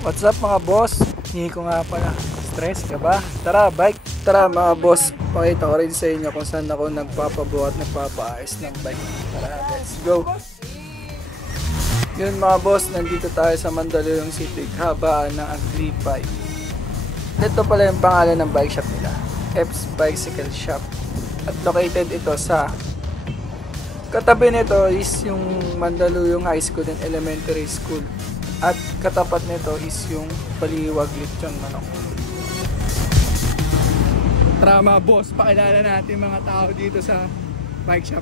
What's up mga boss? Hindi ko nga pala. Stress ka ba? Tara, bike! Tara mga boss, pakita ko rin sa inyo kung saan ako nagpapabuhat, nagpapaayos ng bike. Tara, let's go! Yun mga boss, nandito tayo sa Mandaluyong City, habaan ng Agri 5. Ito pala yung pangalan ng bike shop nila, F's Bicycle Shop. At located ito sa katabi nito is yung Mandaluyong High School and Elementary School. At katapat nito is yung Baliwag Lechon Manok. Tara mga boss, pakilala natin mga tao dito sa bike shop.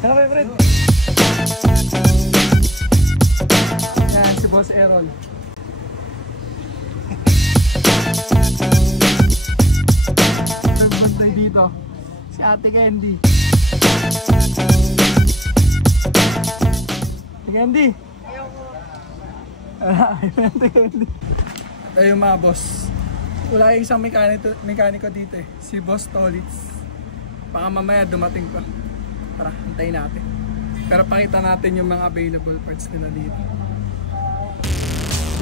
Hello my friend! Yan, si Boss Errol. Nagbantay dito, si Ate Candy. Ate Candy! Ito yung mga boss. Wala yung isang mekaniko dito eh. Si Boss Tolitz. Baka mamaya dumating pa. Tara, antayin natin. Pero pakita natin yung mga available parts nila dito.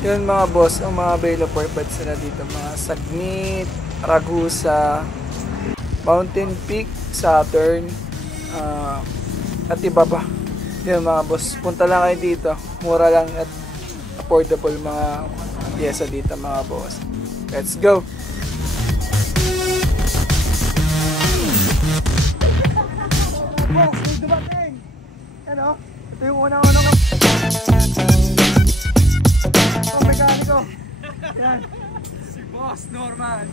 Yun mga boss, ang mga available parts nila dito. Mga Sagnit, Ragusa, Mountain Peak, Saturn, at iba pa. Yun mga boss, punta lang kayo dito. Mura lang at affordable mga pyesa dito mga boss. Let's go! Boss, may dumating! Ano? Ito yung unang-unang ang mekaniko. Yan. Si Boss Norman.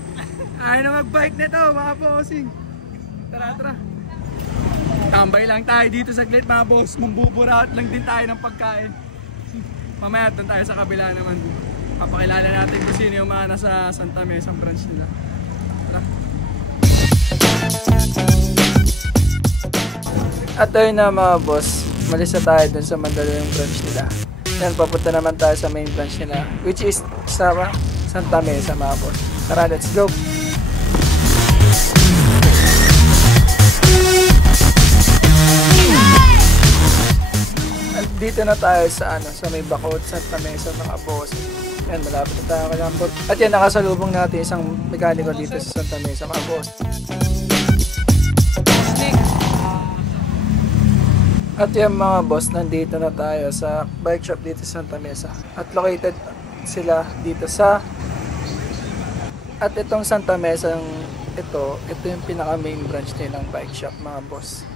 Ayaw na mag-bike nito mga bossing. Tara, tara. Tambay lang tayo dito saglit mga boss. Mambuburaot lang din tayo ng pagkain. Mamaya doon tayo sa kabila naman. Papakilala natin kung sino yung mga nasa Santa Mesa branch nila. Tara. At ayun na mga boss, malis na tayo dun sa Mandaluyong branch nila. Yan, papunta naman tayo sa main branch nila, which is sa Santa Mesa mga boss. Tara, let's go! At dito na tayo sa sa may Bacot, Santa Mesa mga boss. Yan, malapit na tayo kalambot. At yan, nakasalubong natin isang mekaniko dito sa Santa Mesa mga boss. At yan mga boss, nandito na tayo sa bike shop dito sa Santa Mesa. At located sila dito sa... At itong Santa Mesa, ito yung pinaka main branch nilang bike shop mga boss.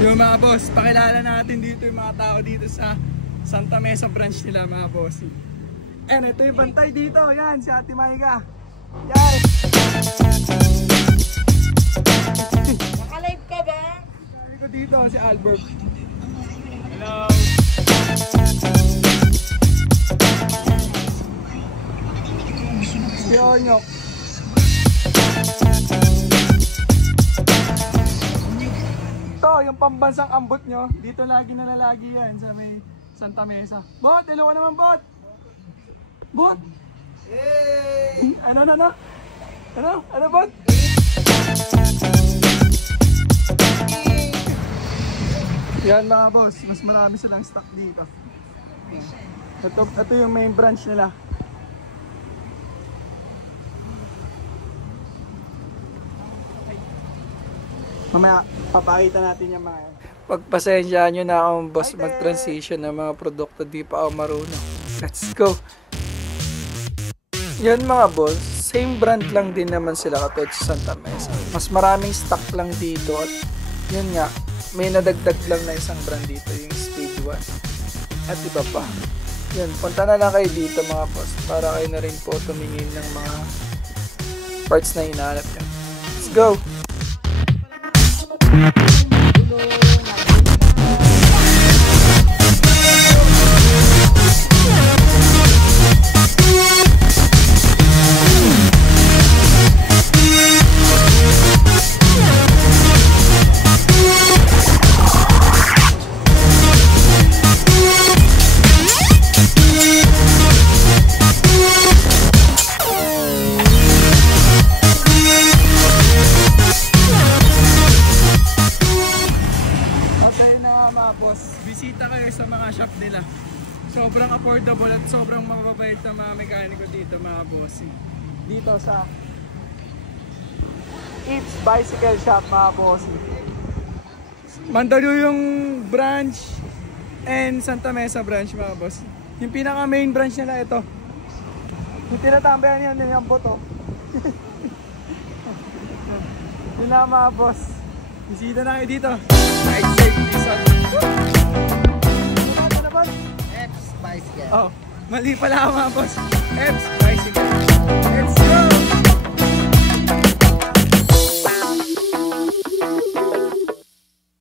Yung mga boss, pakilala natin dito yung mga tao dito sa Santa Mesa branch nila mga boss. And ito yung bantay dito, yan si Ate Maika. Yan! Naka-live ka ba? Sabi ko dito si Albert. Hello! Si Onyok. Ito, yung pambansang ambot nyo, dito lagi na lalagi yan sa may Santa Mesa. Bot, hello ka naman Bot! Bot! Hey! Ano? Ano Bot? Yan mga boss, mas marami silang stock dito. Ito yung main branch nila. Mamaya, papakita natin yung mga yan. Pagpasensyaan nyo na akong boss mag-transition ng mga produkto, di pa ako marunong. Let's go! Yan mga boss, same brand lang din naman sila katulad sa Santa Mesa. Mas maraming stock lang dito at yun nga, may nadagdag lang na isang brand dito, yung Speed 1. At iba pa. Yun, punta na lang kayo dito mga boss para kayo na rin po tumingin ng mga parts na hinahanap nyo. Let's go! bumisita kayo sa mga shop nila. Sobrang affordable at sobrang mababait na mga mekaniko dito mga bossing. Dito sa It's Bicycle Shop mga bossing. Mandaluyong branch and Santa Mesa branch mga boss. Yung pinaka main branch nila ito. Yung tinatambayan yan yung boto. Yun lang mga boss. Bisita na kayo dito. Ride safe, Lison. Ano na boss? Eps Bicycle. Oh, mali pala ako mga boss. Eps Bicycle. Eps